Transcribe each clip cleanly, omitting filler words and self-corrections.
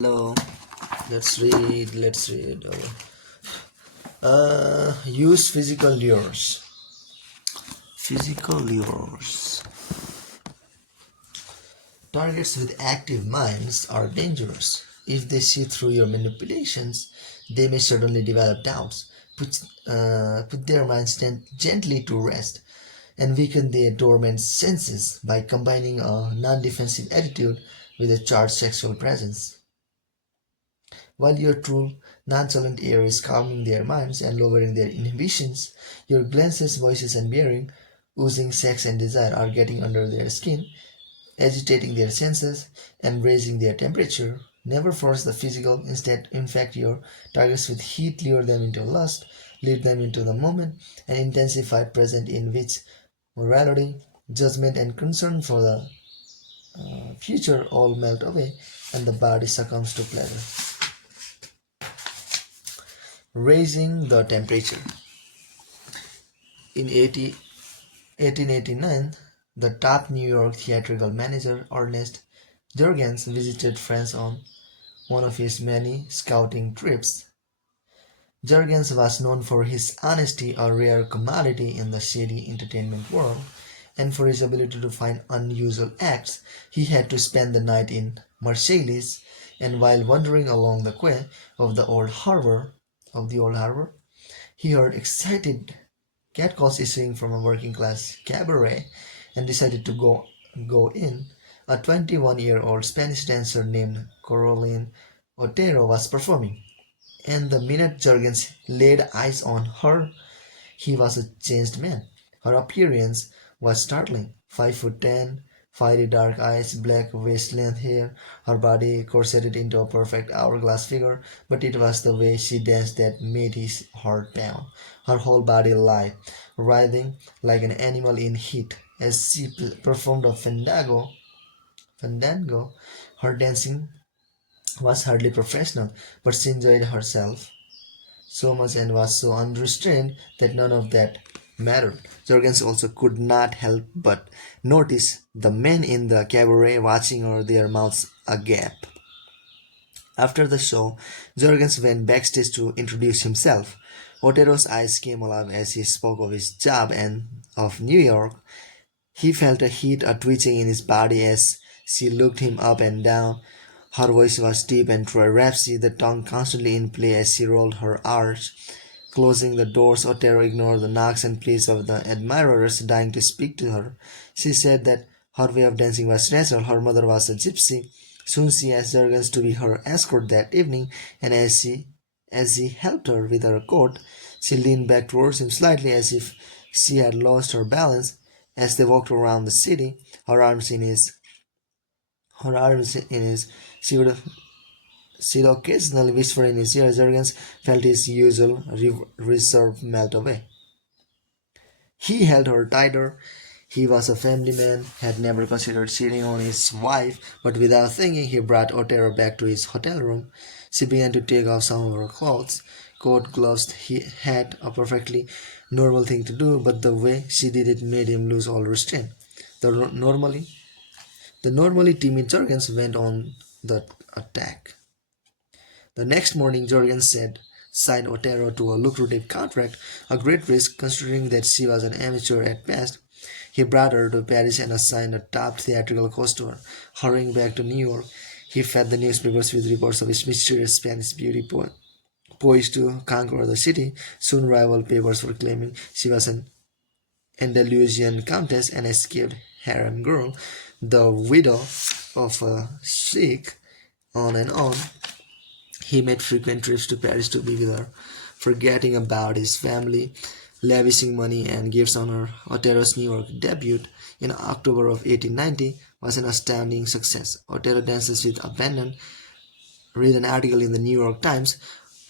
Hello, let's read. Use physical lures. Physical lures. Targets with active minds are dangerous. If they see through your manipulations, they may suddenly develop doubts, put their minds gently to rest, and weaken their dormant senses by combining a non defensive attitude with a charged sexual presence. While your true, nonchalant air is calming their minds and lowering their inhibitions, your glances, voices, and bearing, oozing sex and desire, are getting under their skin, agitating their senses, and raising their temperature. Never force the physical, instead, infect your targets with heat, lure them into lust, lead them into the moment, and intensify present in which morality, judgment, and concern for the future all melt away and the body succumbs to pleasure. Raising the temperature. In 1889, the top New York theatrical manager Ernest Jurgens visited France on one of his many scouting trips. Jurgens was known for his honesty, a rare commodity in the shady entertainment world, and for his ability to find unusual acts. He had to spend the night in Marseilles, and while wandering along the quay of the old harbor, he heard excited catcalls issuing from a working-class cabaret and decided to go in. A 21-year-old Spanish dancer named Caroline Otero was performing, and the minute Jurgens laid eyes on her, he was a changed man. Her appearance was startling. 5'10", fiery dark eyes, black waist-length hair, her body corseted into a perfect hourglass figure, but it was the way she danced that made his heart pound. Her whole body alive, writhing like an animal in heat. As she performed a fandango, her dancing was hardly professional, but she enjoyed herself so much and was so unrestrained that none of that mattered. Jorgens also could not help but notice the men in the cabaret watching her, their mouths agape. After the show, Jorgens went backstage to introduce himself. Otero's eyes came alive as he spoke of his job and of New York. He felt a heat, a twitching in his body as she looked him up and down. Her voice was deep and raspy, the tongue constantly in play as she rolled her R's. Closing the doors, Otero ignored the knocks and pleas of the admirers dying to speak to her. She said that her way of dancing was natural. Her mother was a gypsy. Soon she asked Jurgens to be her escort that evening, and as he helped her with her coat, she leaned back towards him slightly as if she had lost her balance. As they walked around the city, her arms in his, she would she'd occasionally whisper in his ear. Jurgens felt his usual reserve melt away. He held her tighter. He was a family man, had never considered cheating on his wife, but without thinking, he brought Otero back to his hotel room. She began to take off some of her clothes, coat, gloves, hat, a perfectly normal thing to do, but the way she did it made him lose all restraint. The normally, the normally timid Jurgens went on the attack. The next morning, Jorgens signed Otero to a lucrative contract, a great risk considering that she was an amateur at best. He brought her to Paris and assigned a top theatrical coach to her. Hurrying back to New York, he fed the newspapers with reports of his mysterious Spanish beauty poised to conquer the city. Soon rival papers were claiming she was an Andalusian countess, an escaped harem girl, the widow of a sheikh, on and on. He made frequent trips to Paris to be with her, forgetting about his family, lavishing money and gifts on her. Otero's New York debut in October of 1890 was an astounding success. Otero dances with abandon. Read an article in the New York Times.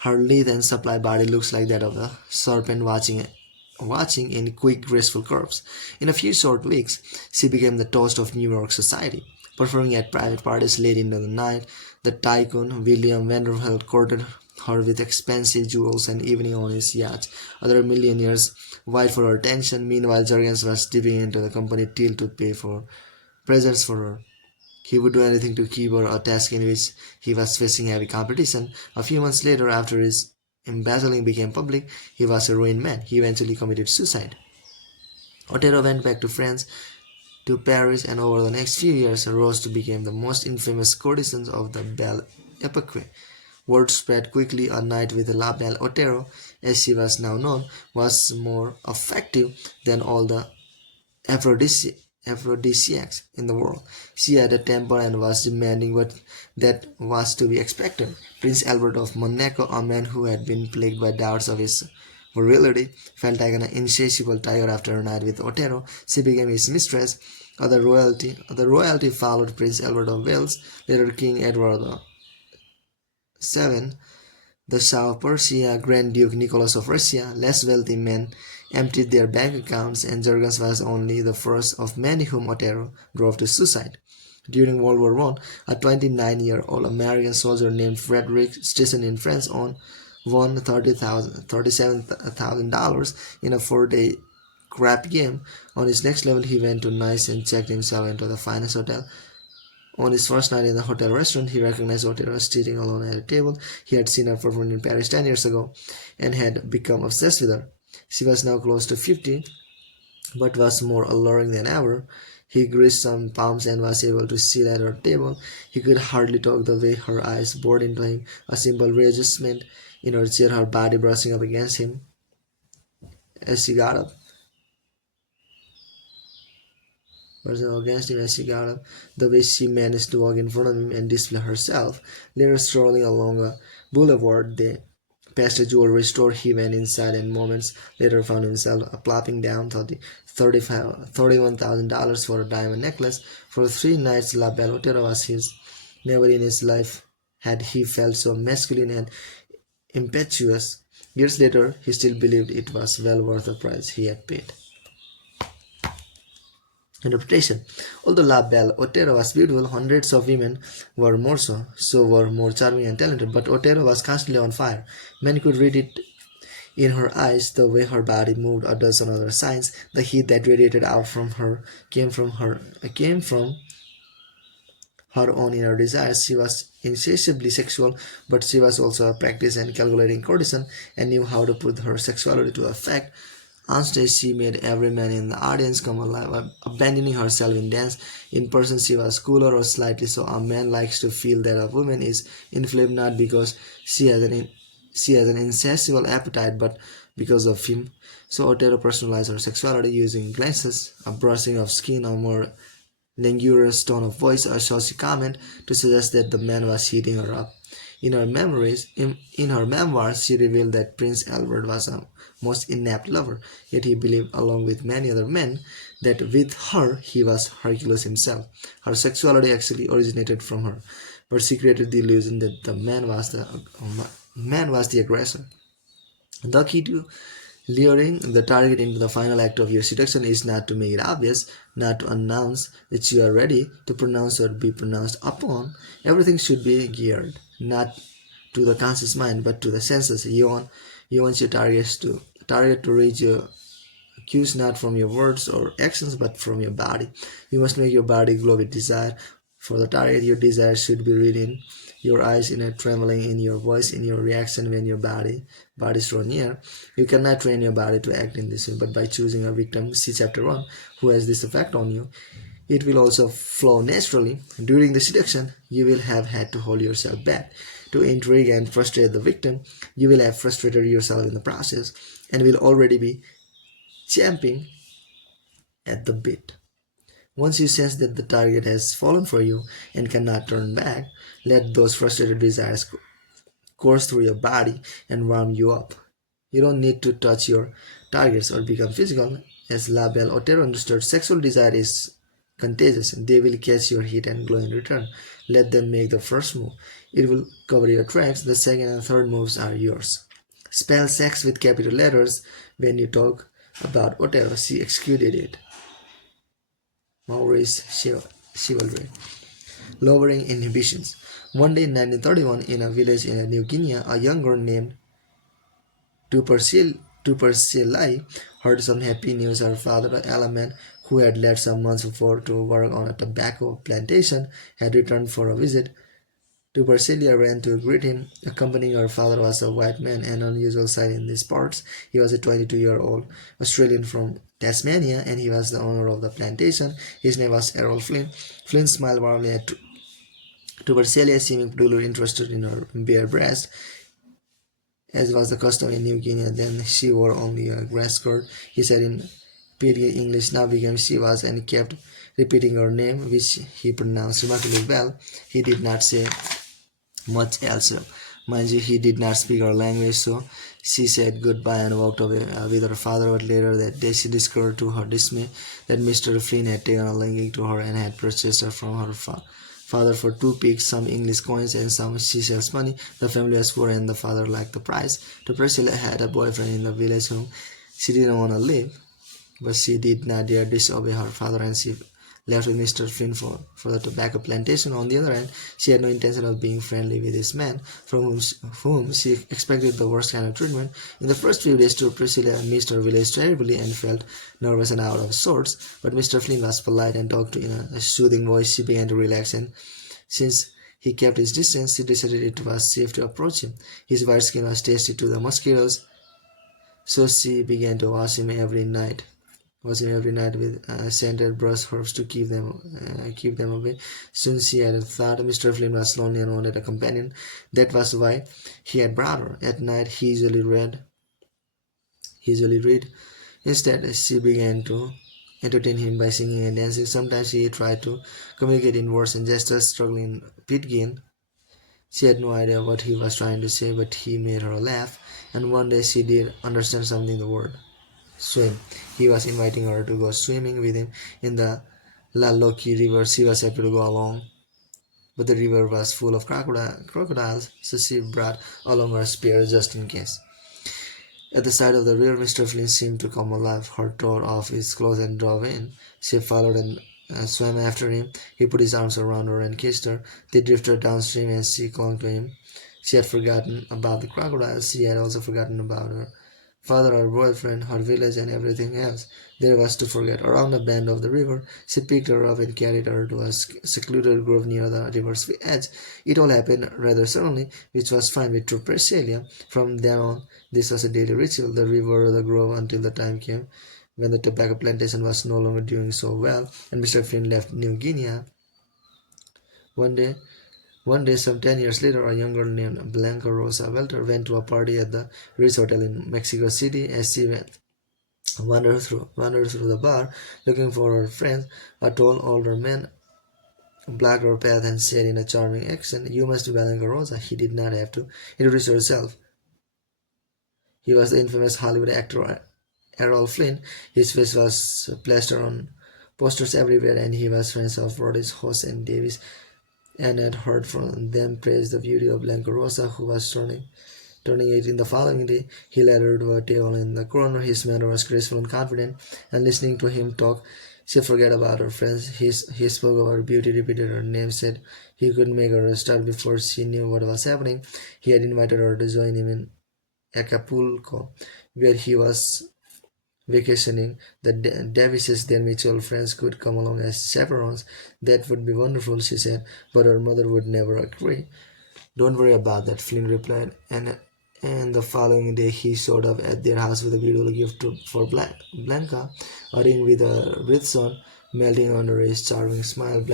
Her lithe and supple body looks like that of a serpent watching in quick, graceful curves. In a few short weeks, she became the toast of New York society. Performing at private parties late into the night, the tycoon William Vanderbilt courted her with expensive jewels and evening on his yacht. Other millionaires vied for her attention. Meanwhile, Jurgens was dipping into the company till to pay for presents for her He would do anything to keep her, a task in which he was facing heavy competition. A few months later, after his embezzling became public, he was a ruined man. He eventually committed suicide. Otero went back to France, to Paris, and over the next few years rose to become the most infamous courtesan of the Belle Epoque. Word spread quickly. A night with La Belle Otero, as she was now known, was more effective than all the aphrodisiacs in the world. She had a temper and was demanding what that was to be expected. Prince Albert of Monaco, a man who had been plagued by doubts of his virility, felt like an insatiable tiger after a night with Otero. She became his mistress. The royalty followed Prince Albert of Wales, later King Edward VII, the Shah of Persia, Grand Duke Nicholas of Russia. Less wealthy men emptied their bank accounts, and Jurgens was only the first of many whom Otero drove to suicide. During World War I, a 29-year-old American soldier named Frederick, stationed in France, won $37,000 in a 4-day crap game. On his next level, he went to Nice and checked himself into the finest hotel. On his first night in the hotel restaurant, he recognized Otero sitting alone at a table. He had seen her perform in Paris 10 years ago and had become obsessed with her. She was now close to 50, but was more alluring than ever. He greased some palms and was able to sit at her table. He could hardly talk the way her eyes bored into him, a simple readjustment in her chair, her body brushing up against him as she got up. The way she managed to walk in front of him and display herself. Later, strolling along a boulevard, they passed a jewelry store. He went inside and moments later found himself plopping down $31,000 for a diamond necklace. For 3 nights, La Belle Otero was his. Never in his life had he felt so masculine and impetuous. Years later, he still believed it was well worth the price he had paid. Interpretation. Although La Belle Otero was beautiful, hundreds of women were more so. So were more charming and talented, but Otero was constantly on fire. Men could read it in her eyes, the way her body moved, a dozen other signs. The heat that radiated out from her came from her own inner desires. She was insatiably sexual, but she was also a practiced and calculating courtesan and knew how to put her sexuality to effect. On stage, she made every man in the audience come alive, abandoning herself in dance. In person, she was cooler or slightly so. A man likes to feel that a woman is inflamed not because she has an insatiable appetite, but because of him. So Otero personalized her sexuality using glances, a brushing of skin, a more languorous tone of voice, a saucy comment to suggest that the man was heating her up. In her memoirs, she revealed that Prince Albert was a most inept lover, yet he believed, along with many other men, that with her he was Hercules himself. Her sexuality actually originated from her, but she created the illusion that the man was the aggressor. The key to luring the target into the final act of your seduction is not to make it obvious, not to announce that you are ready to pronounce or be pronounced upon. Everything should be geared not to the conscious mind but to the senses. You want your target to reach your cues not from your words or actions but from your body. You must make your body glow with desire. For the target, your desire should be read in your eyes, in a trembling, in your voice, in your reaction when your bodies draw near. You cannot train your body to act in this way, but by choosing a victim, see chapter 1, who has this effect on you, it will also flow naturally. During the seduction, you will have had to hold yourself back. To intrigue and frustrate the victim, you will have frustrated yourself in the process and will already be champing at the bit. Once you sense that the target has fallen for you and cannot turn back, let those frustrated desires course through your body and warm you up. You don't need to touch your targets or become physical. As La Belle Otero understood, sexual desire is contagious. They will catch your heat and glow in return. Let them make the first move. It will cover your tracks. The second and third moves are yours. Spell sex with capital letters when you talk about Otero. She executed it. Maurice Chivalry. Lowering inhibitions. One day in 1931, in a village in New Guinea, a young girl named Tupercilai heard some happy news. Her father, the Alaman, who had left some months before to work on a tobacco plantation, had returned for a visit. Tubercelia ran to greet him. Accompanying her father was a white man, an unusual sight in these parts. He was a 22-year-old Australian from Tasmania, and he was the owner of the plantation. His name was Errol Flynn. Flynn smiled warmly at Tubercelia, seeming particularly interested in her bare breast. As was the custom in New Guinea, then she wore only a grass skirt. He said in pidgin English, now became she was, and he kept repeating her name, which he pronounced remarkably well. He did not say much else. Mind you, he did not speak her language, so she said goodbye and walked away with her father. But later that day, she discovered to her dismay that Mr. Flynn had taken a liking to her and had purchased her from her father for 2 pigs, some English coins, and some Seychelles money. The family was poor, and the father liked the price. The Priscilla had a boyfriend in the village whom she didn't want to leave, but she did not dare disobey her father, and she left with Mr. Flynn for the tobacco plantation. On the other hand, she had no intention of being friendly with this man, from whom she expected the worst kind of treatment. In the first few days, too, Priscilla missed her village terribly and felt nervous and out of sorts, but Mr. Flynn was polite and talked in a soothing voice. She began to relax, and since he kept his distance, she decided it was safe to approach him. His white skin was tasty to the mosquitoes, so she began to wash him every night with scented brush herbs to keep them away. Soon she had thought Mr. Flynn was lonely and wanted a companion. That was why he had brought her. At night he usually read. Instead, she began to entertain him by singing and dancing. Sometimes he tried to communicate in words and gestures, struggling in pidgin. She had no idea what he was trying to say, but he made her laugh, and one day she did understand something, the word swim. He was inviting her to go swimming with him in the Laloki River. She was happy to go along, but the river was full of crocodiles, so she brought along her spear just in case. At the side of the river, Mr. Flynn seemed to come alive. Her tore off his clothes and drove in. She followed and swam after him. He put his arms around her and kissed her. They drifted downstream as she clung to him. She had forgotten about the crocodiles. She had also forgotten about her father, her boyfriend, her village, and everything else there was to forget. Around a bend of the river, she picked her up and carried her to a secluded grove near the river's edge. It all happened rather suddenly, which was fine with Priscilla. From then on, this was a daily ritual, the river, the grove, until the time came when the tobacco plantation was no longer doing so well, and Mr. Flynn left New Guinea. One day, some 10 years later, a young girl named Blanca Rosa Welter went to a party at the Ritz Hotel in Mexico City. As she wandered through the bar looking for her friends, a tall older man blocked her path and said in a charming accent, "You must be Blanca Rosa." He did not have to introduce himself. He was the infamous Hollywood actor Errol Flynn. His face was plastered on posters everywhere, and he was friends of Roddy's Hoss and Davis, and had heard from them praise the beauty of Blanca Rosa, who was turning 18 the following day. He led her to a table in the corner. His manner was graceful and confident, and listening to him talk, she forgot about her friends. He spoke of her beauty, repeated her name, said he could make her start before she knew what was happening. He had invited her to join him in Acapulco, where he was vacationing. The Davises, their mutual friends, could come along as chaperones. That would be wonderful, she said, but her mother would never agree. Don't worry about that, Flynn replied, and the following day he showed up at their house with a beautiful gift for Blanca, a ring with a wreath on, melting under his charming smile.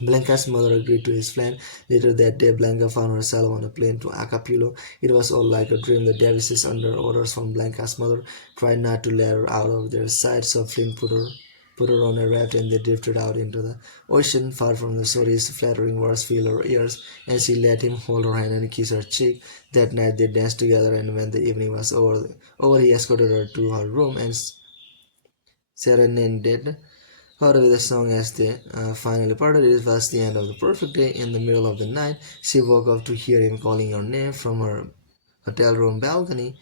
Blanca's mother agreed to his plan. Later that day, Blanca found herself on a plane to Acapulco. It was all like a dream. The Davises, under orders from Blanca's mother, tried not to let her out of their sight, so Flynn put her on a raft, and they drifted out into the ocean, far from the shore. His flattering words filled her ears, and she let him hold her hand and kiss her cheek. That night they danced together, and when the evening was over he escorted her to her room and serenaded her with a song. As they finally parted, it was the end of the perfect day. In the middle of the night, she woke up to hear him calling her name from her hotel room balcony.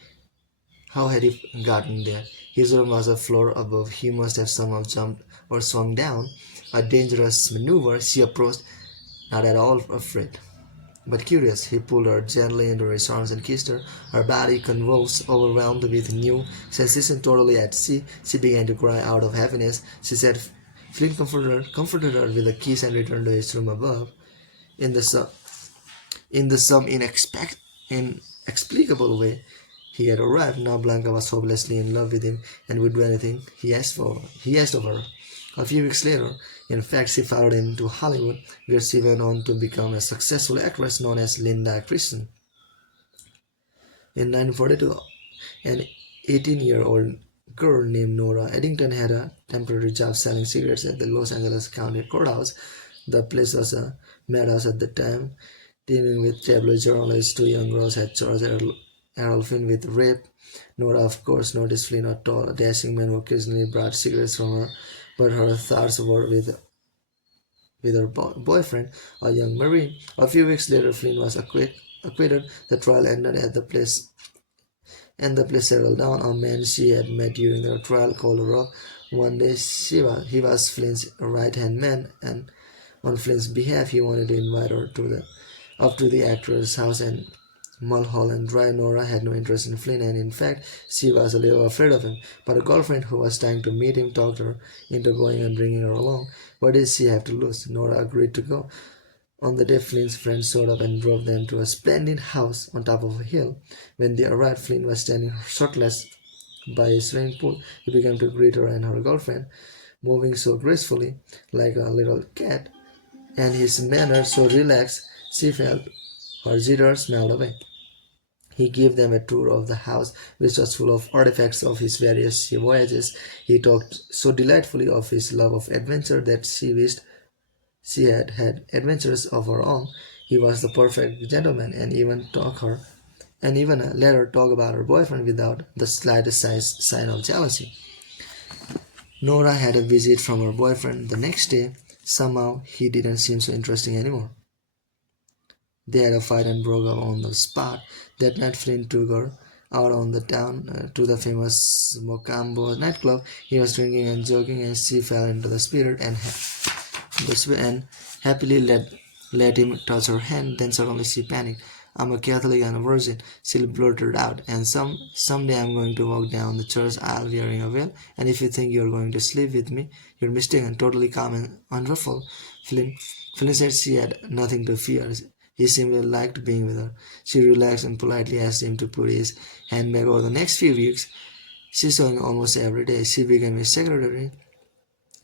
How had he gotten there? His room was a floor above. He must have somehow jumped or swung down. A dangerous maneuver. She approached, not at all afraid. but curious. He pulled her gently into his arms and kissed her. Her body convulsed, overwhelmed with new sensation, totally at sea. She began to cry out of happiness. She said Flynn comforted her with a kiss and returned to his room above. In the some inexplicable way, he had arrived. Now Blanca was hopelessly in love with him and would do anything he asked of her. A few weeks later, in fact, she followed him to Hollywood, where she went on to become a successful actress known as Linda Christian. In 1942, an 18-year-old girl named Nora Eddington had a temporary job selling cigarettes at the Los Angeles County Courthouse. The place was a madhouse at the time, teeming with tabloid journalists. Two young girls had charged Errol Flynn with rape. Nora, of course, noticed Flynn, a tall, dashing man who occasionally brought cigarettes from her, but her thoughts were with her boyfriend, a young Marine. A few weeks later, Flynn was acquitted. The trial ended at the place, and the place settled down. A man she had met during the trial called her up. One day, he was Flynn's right-hand man, and on Flynn's behalf, he wanted to invite her up to the actor's house and Mulholland Drive. Nora had no interest in Flynn, and in fact, she was a little afraid of him. But a girlfriend who was trying to meet him talked her into going and bringing her along. What did she have to lose? Nora agreed to go. On the day, Flynn's friends showed up and drove them to a splendid house on top of a hill. When they arrived, Flynn was standing shirtless by a swimming pool. He began to greet her and her girlfriend, moving so gracefully, like a little cat, and his manner so relaxed, she felt her jitters melt away. He gave them a tour of the house, which was full of artifacts of his various voyages. He talked so delightfully of his love of adventure that she wished she had had adventures of her own. He was the perfect gentleman, and even let her talk about her boyfriend without the slightest sign of jealousy. Nora had a visit from her boyfriend the next day. Somehow he didn't seem so interesting anymore. They had a fight and broke up on the spot. That night, Flynn took her out on the town to the famous Mocambo nightclub. He was drinking and joking, and she fell into the spirit and happily let him touch her hand. Then suddenly she panicked. "I'm a Catholic and a virgin," she blurted out, "and someday I'm going to walk down the church aisle wearing a veil, and if you think you're going to sleep with me, you're mistaken." Totally calm and unruffled, Flynn said she had nothing to fear. He simply liked being with her. She relaxed and politely asked him to put his hand back. Over the next few weeks, she saw him almost every day. She became his secretary.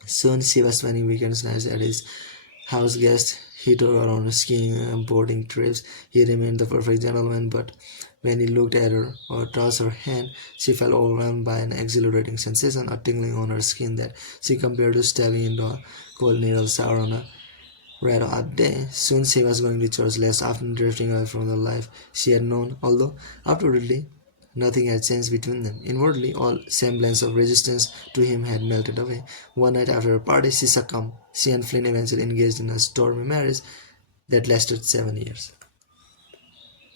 Soon she was spending weekends nights at his house guest. He took her on skiing and boating trips. He remained the perfect gentleman, but when he looked at her or touched her hand, she felt overwhelmed by an exhilarating sensation, a tingling on her skin that she compared to stabbing into a cold needle sour on a red hot day. Soon she was going to church less often, drifting away from the life she had known, although outwardly nothing had changed between them. Inwardly, all semblance of resistance to him had melted away. One night after a party, she succumbed. She and Flynn eventually engaged in a stormy marriage that lasted 7 years.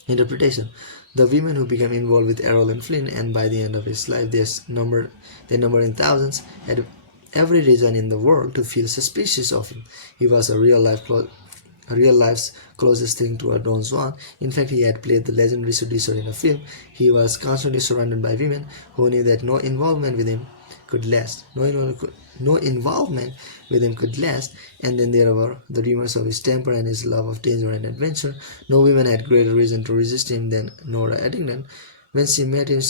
Interpretation: the women who became involved with Errol and Flynn, and by the end of his life they numbered in thousands, had every reason in the world to feel suspicious of him. He was a real life's closest thing to a Don Juan. In fact, he had played the legendary seducer in a film. He was constantly surrounded by women who knew that no involvement with him could last. No involvement with him could last. And then there were the rumors of his temper and his love of danger and adventure. No woman had greater reason to resist him than Nora Eddington. When she met him,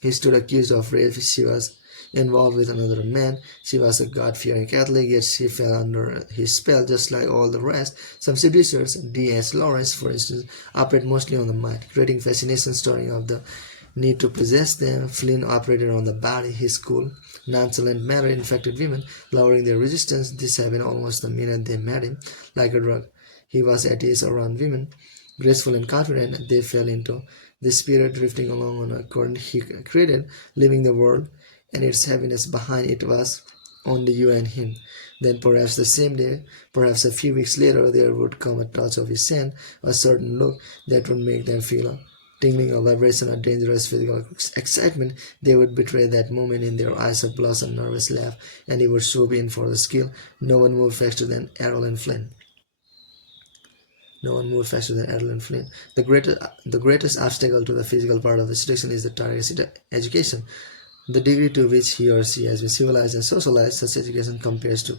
he stood accused of rape. She was involved with another man. She was a God-fearing Catholic, yet she fell under his spell just like all the rest. Some seducers, D.S. Lawrence, for instance, operate mostly on the mind, creating fascination storing of the need to possess them. Flynn operated on the body. His cool, nonchalant manner infected women, lowering their resistance. This happened almost the minute they met him, like a drug. He was at ease around women, graceful and confident. They fell into the spirit, drifting along on a current he created, leaving the world and its heaviness behind. It was only you and him. Then perhaps the same day, perhaps a few weeks later, there would come a touch of his hand, a certain look that would make them feel a tingling, a vibration, a dangerous physical excitement. They would betray that moment in their eyes, a blossom, nervous laugh, and he would swoop in for the skill. No one moved faster than Errol and Flynn. No one moved faster than Adele and Flynn. The greatest obstacle to the physical part of the seduction is the target's education. The degree to which he or she has been civilized and socialized, such education compares to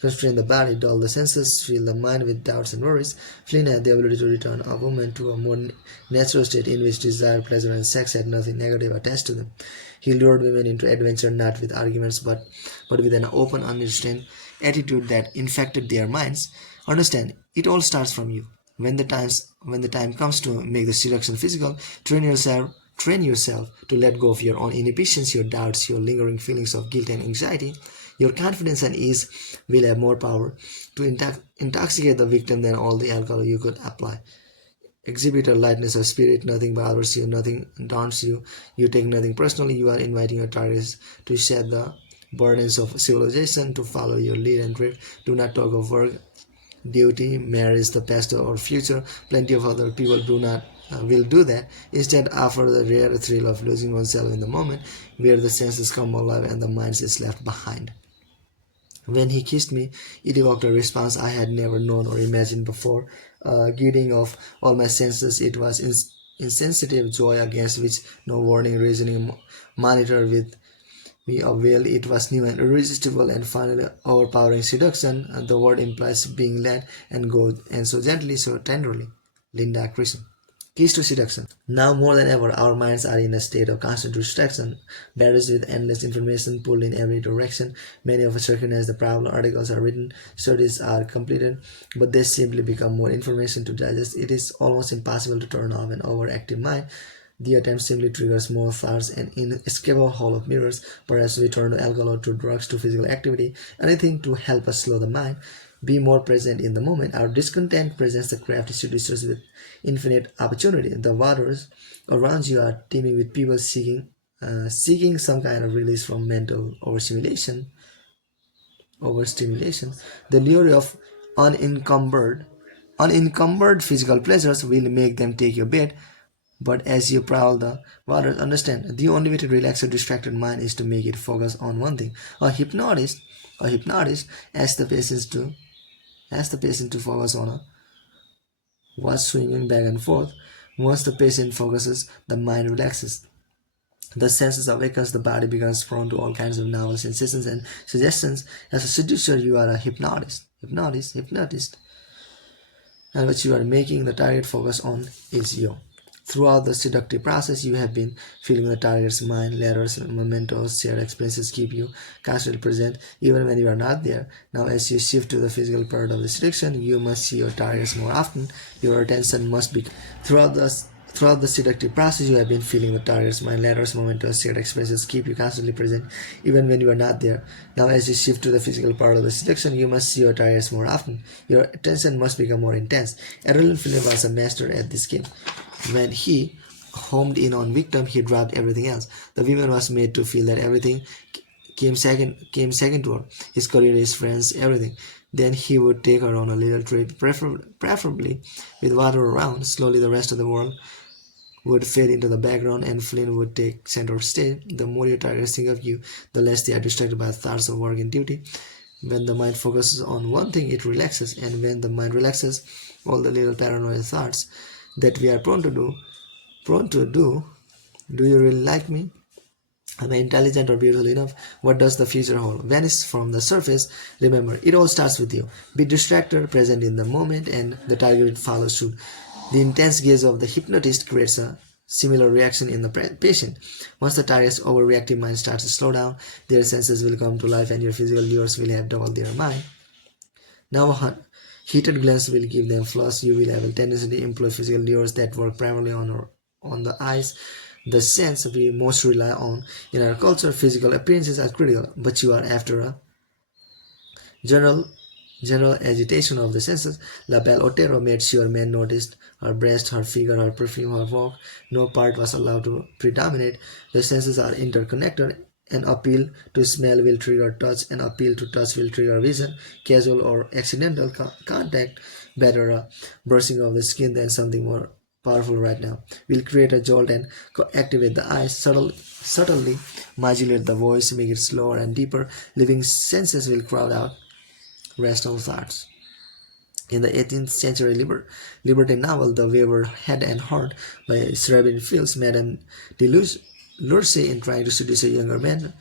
constrain the body, dull the senses, fill the mind with doubts and worries. Flynn had the ability to return a woman to a more natural state in which desire, pleasure, and sex had nothing negative attached to them. He lured women into adventure not with arguments but with an open, unrestrained attitude that infected their minds. Understand, it all starts from you. When the time comes to make the seduction physical, train yourself to let go of your own inhibitions, your doubts, your lingering feelings of guilt and anxiety. Your confidence and ease will have more power to intoxicate the victim than all the alcohol you could apply. Exhibit a lightness of spirit, nothing bothers you, nothing daunts you, you take nothing personally, you are inviting your targets to shed the burdens of civilization, to follow your lead and drift. Do not talk of work, duty, marriage, the past or future. Plenty of other people do not will do that. Instead, offer the rare thrill of losing oneself in the moment, where the senses come alive and the mind is left behind. When he kissed me, it evoked a response I had never known or imagined before. Gidding of all my senses, it was insensitive joy against which no warning, reasoning monitor with me availed. It was new and irresistible and finally overpowering seduction. The word implies being led and go, and so gently, so tenderly. Linda Christian. Keys to seduction. Now more than ever, our minds are in a state of constant distraction, barraged with endless information pulled in every direction. Many of us recognize the problem. Articles are written, studies are completed, but they simply become more information to digest. It is almost impossible to turn off an overactive mind. The attempt simply triggers more thoughts and inescapable hall of mirrors. Perhaps we turn to alcohol, to drugs, to physical activity, anything to help us slow the mind, be more present in the moment. Our discontent presents the crafty seducers with infinite opportunity. The waters around you are teeming with people seeking some kind of release from mental overstimulation. The lure of unencumbered physical pleasures will make them take your bait. But as you prowl the waters, understand the only way to relax a distracted mind is to make it focus on one thing. A hypnotist asks the patient to focus on a watch swinging back and forth. Once the patient focuses, the mind relaxes. The senses awakens, the body becomes prone to all kinds of novel sensations and suggestions. As a seducer, you are a hypnotist, and what you are making the target focus on is you. Throughout the seductive process, you have been feeling the target's mind, letters, mementos, shared experiences keep you constantly present even when you are not there. Now, as you shift to the physical part of the seduction, you must see your targets more often. Your attention must be throughout the seductive process. You have been feeling the target's mind, letters, mementos, shared experiences keep you constantly present even when you are not there. Now, as you shift to the physical part of the seduction, you must see your targets more often. Your attention must become more intense. Errol Flynn was a master at this game. When he homed in on victim, he dropped everything else. The woman was made to feel that everything came second to her. His career, his friends, everything. Then he would take her on a little trip, preferably with water around. Slowly the rest of the world would fade into the background and Flynn would take center stage. The more your targets think of you, the less they are distracted by thoughts of work and duty. When the mind focuses on one thing, it relaxes, and when the mind relaxes, all the little paranoid thoughts that we are prone to do you really like me? Am I intelligent or beautiful enough? What does the future hold? Vanish from the surface. Remember, it all starts with you. Be distracted, present in the moment, and the target follows suit. The intense gaze of the hypnotist creates a similar reaction in the patient. Once the target's overreactive mind starts to slow down, their senses will come to life and your physical lures will have doubled their mind. Now, heated glance will give them flush. You will have a tendency to employ physical lures that work primarily on the eyes, the sense we most rely on in our culture. Physical appearances are critical, but you are after a general general agitation of the senses. La Belle Otero made sure men noticed her breast, her figure, her perfume, her walk. No part was allowed to predominate. The senses are interconnected. An appeal to smell will trigger touch. An appeal to touch will trigger vision. Casual or accidental contact, better a brushing of the skin than something more powerful right now, will create a jolt and activate the eyes, subtly modulate the voice, make it slower and deeper. Living senses will crowd out rational thoughts. In the 18th century libertine novel The Wayward Head and Heart by Srebin Fields, Madame de Lursay, in trying to seduce a younger man,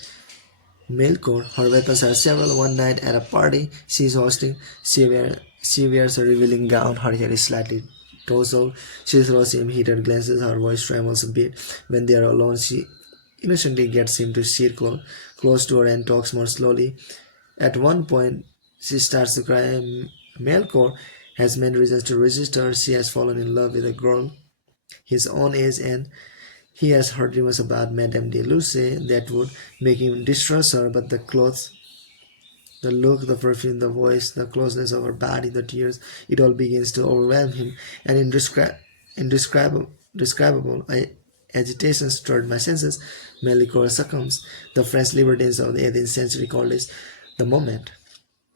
Melkor, her weapons are several. One night at a party she is hosting, she wears a revealing gown, her hair is slightly tousled, she throws him heated glances, her voice trembles a bit. When they are alone, she innocently gets him to sit close to her and talks more slowly. At one point, she starts to cry. Melkor has many reasons to resist her. She has fallen in love with a girl his own age, and he has heard rumors about Madame de Luce that would make him distrust her, but the clothes, the look, the perfume, the voice, the closeness of her body, the tears, it all begins to overwhelm him, and indescribable agitation stirred my senses. Melicor succumbs. The French libertines of the 18th century called it the moment.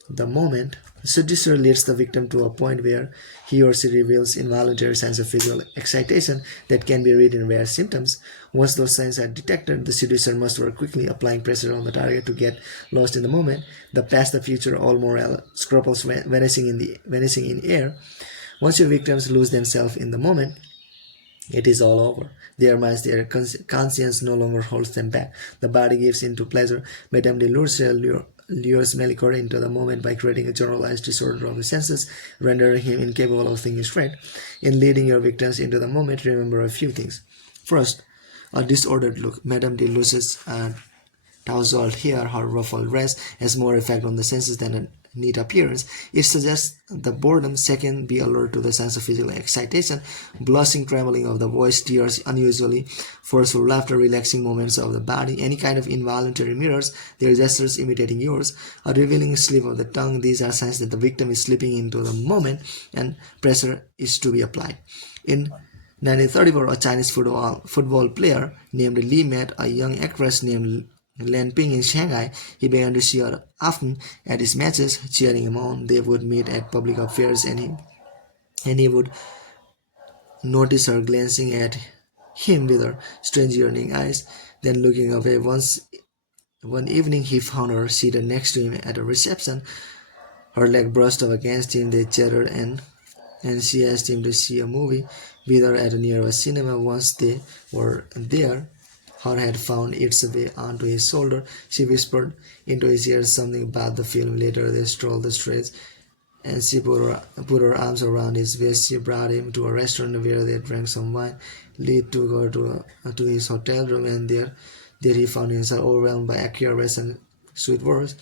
The moment, seducer leads the victim to a point where he or she reveals involuntary signs of physical excitation that can be read in rare symptoms. Once those signs are detected, the seducer must work quickly, applying pressure on the target to get lost in the moment. The past, the future, all moral scruples vanishing in air. Once your victims lose themselves in the moment, it is all over. Their minds, their conscience no longer holds them back. The body gives in to pleasure. Madame de Lourdes lures Melicor into the moment by creating a generalized disorder of the senses, rendering him incapable of thinking straight. In leading your victims into the moment, remember a few things. First, a disordered look. Madame de Lourdes' tousled hair, her ruffled dress has more effect on the senses than a neat appearance. It suggests the boredom. Second, be alert to the sense of physical excitation, blushing, trembling of the voice, tears, unusually forceful laughter, relaxing movements of the body, any kind of involuntary mirrors, their gestures imitating yours, a revealing slip of the tongue. These are signs that the victim is slipping into the moment and pressure is to be applied. In 1934, a Chinese football player named Li met a young actress named Lan Ping in Shanghai. He began to see her often at his matches, cheering him on. They would meet at public affairs, and he would notice her glancing at him with her strange yearning eyes, then looking away. One evening he found her seated next to him at a reception. Her leg brushed up against him. They chatted, and she asked him to see a movie with her at a nearby cinema. Once they were there, her head found its way onto his shoulder. She whispered into his ear something about the film. Later they strolled the streets, and she put her arms around his waist. She brought him to a restaurant where they drank some wine. Lee took her to his hotel room, and there he found himself overwhelmed by accurate and sweet words.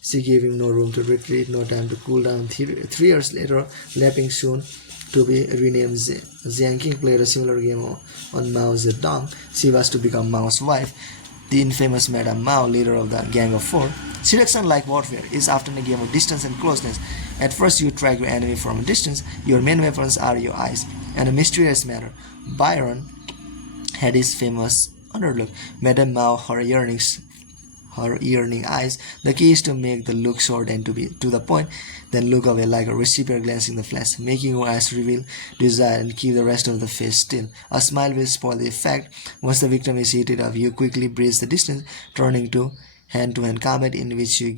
She gave him no room to retreat, no time to cool down. 3 years later, Leping, soon to be renamed Jiang Qing, played a similar game on Mao Zedong. She was to become Mao's wife. The infamous Madame Mao, leader of the Gang of Four. Seduction, like warfare, is often a game of distance and closeness. At first you track your enemy from a distance. Your main weapons are your eyes. And a mysterious matter, Byron had his famous underlook. Madame Mao, her yearning eyes. The key is to make the look short and to the point, then look away like a receiver glancing the flash, making your eyes reveal desire and keep the rest of the face still. A smile will spoil the effect. Once the victim is heated up, you quickly bridge the distance, turning to hand combat in which you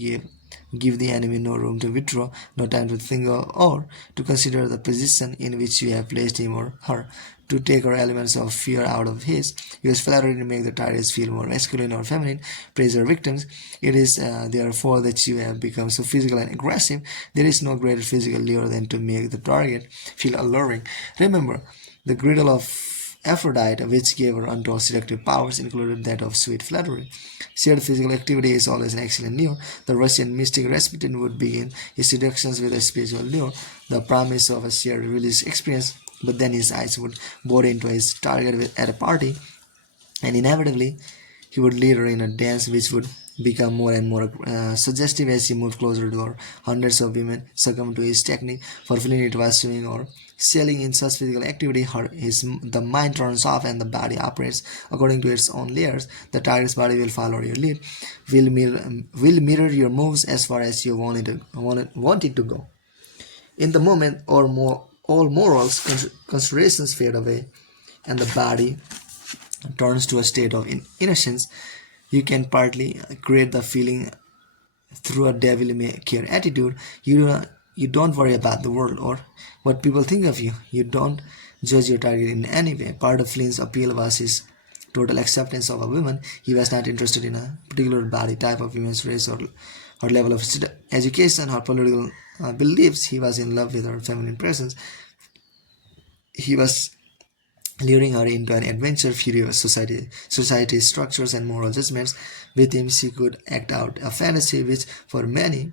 give the enemy no room to withdraw, no time to think or to consider the position in which you have placed him or her. To take our elements of fear out of his, use flattery to make the targets feel more masculine or feminine, praise your victims. It is therefore that you have become so physical and aggressive. There is no greater physical lure than to make the target feel alluring. Remember, the girdle of Aphrodite, which gave her untold seductive powers, included that of sweet flattery. Shared physical activity is always an excellent lure. The Russian mystic Rasputin would begin his seductions with a spiritual lure, the promise of a shared religious experience, but then his eyes would bore into his target at a party, and inevitably he would lead her in a dance which would become more and more suggestive as he moved closer to her. Hundreds of women succumbed to his technique. Fulfilling it was swimming or sailing. In such physical activity, the mind turns off and the body operates according to its own layers. The target's body will follow your lead, will mirror your moves as far as you want it to go. In the moment, all morals considerations fade away, and the body turns to a state of innocence. You can partly create the feeling through a devil may care attitude. You You don't worry about the world or what people think of you. You don't judge your target in any way. Part of Flynn's appeal was his total acceptance of a woman. He was not interested in a particular body type of woman's race or her level of education or political beliefs. He was in love with her feminine presence. He was luring her into an adventure free of society structures and moral judgments. With him, she could act out a fantasy which, for many,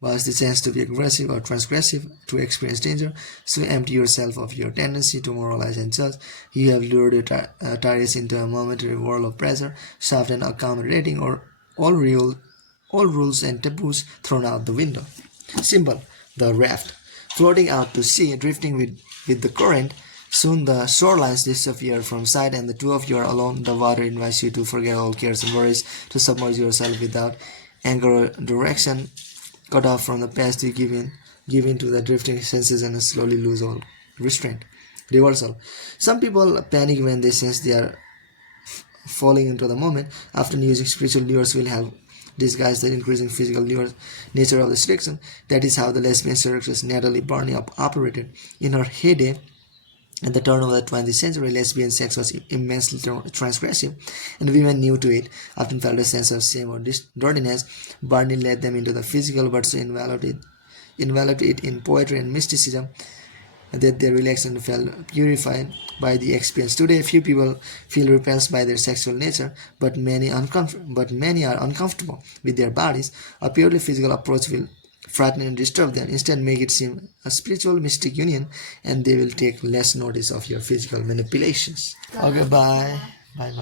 was the chance to be aggressive or transgressive, to experience danger. So empty yourself of your tendency to moralize and judge. You have lured your targets into a momentary whirl of pleasure, soft and accommodating, or all rules and taboos thrown out the window. Symbol: the raft. Floating out to sea, drifting with the current. Soon the shorelines disappear from sight and the two of you are alone. The water invites you to forget all cares and worries, to submerge yourself without anchor or direction. Cut off from the past, you give in to the drifting senses and slowly lose all restraint. Reversal. Some people panic when they sense they are falling into the moment. Often using spiritual lures will help disguise the increasing physical nature of the seduction. That is how the lesbian seductress Natalie Barney operated. In her heyday, at the turn of the 20th century, lesbian sex was immensely transgressive, and women new to it often felt a sense of shame or dirtiness. Barney led them into the physical, but so enveloped it in poetry and mysticism that they relaxed and felt purified by the experience. Today, few people feel repulsed by their sexual nature, but many are uncomfortable with their bodies. A purely physical approach will frighten and disturb them. Instead, make it seem a spiritual, mystic union, and they will take less notice of your physical manipulations. Okay, bye. Bye.